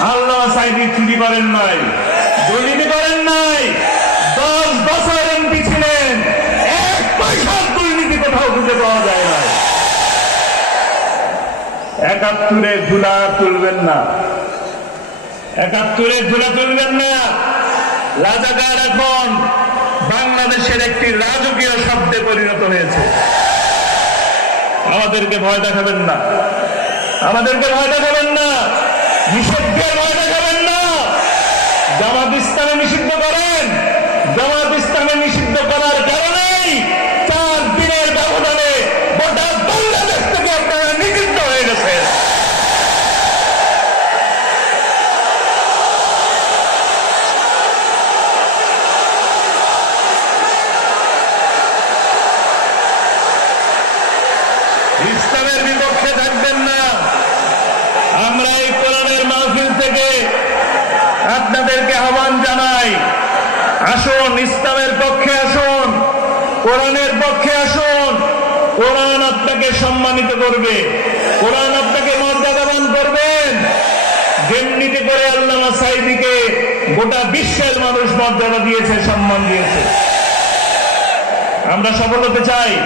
আল্লাহ সাইদি চুরি করেন নাই, দুর্নীতি করেন নাই, দশ বছর এমপি ছিলেন, এক পয়সার দুর্নীতি কোথাও খুঁজে পাওয়া যায় না। একাত্তরে ধুলা তুলবেন না। একাত্তরে ধুলা তুলবেন না। রাজাকার এখন বাংলাদেশের একটি রাজকীয় শব্দে পরিণত হয়েছে। আমাদেরকে ভয় দেখাবেন না। আমাদেরকে ভয় দেখাবেন না। নিষিদ্ধের ভয় দেখাবেন না। জামাত ইসলামে নিষিদ্ধ করেন। জামাত ইসলামে নিষিদ্ধ করার কারণেই চার দিনের ব্যবধানে গোটা বাংলাদেশ থেকে আপনারা নিষিদ্ধ হয়ে গেছেন। ইসলামের বিপক্ষে থাকবেন না আমরা এই কোরআনের মাহফিল থেকে আপনাদেরকে আহ্বান জানাই আসুন ইসলামের পক্ষে আসুন। কোরআনের পক্ষে আসুন। কোরআন আপনাকে সম্মানিত করবে। কোরআন আপনাকে মর্যাদাবান করবেন। যেমনিতে করে আল্লামা সাইদিকে গোটা বিশ্বের মানুষ মর্যাদা দিয়েছে, সম্মান দিয়েছে। আমরা সফল হতে চাই।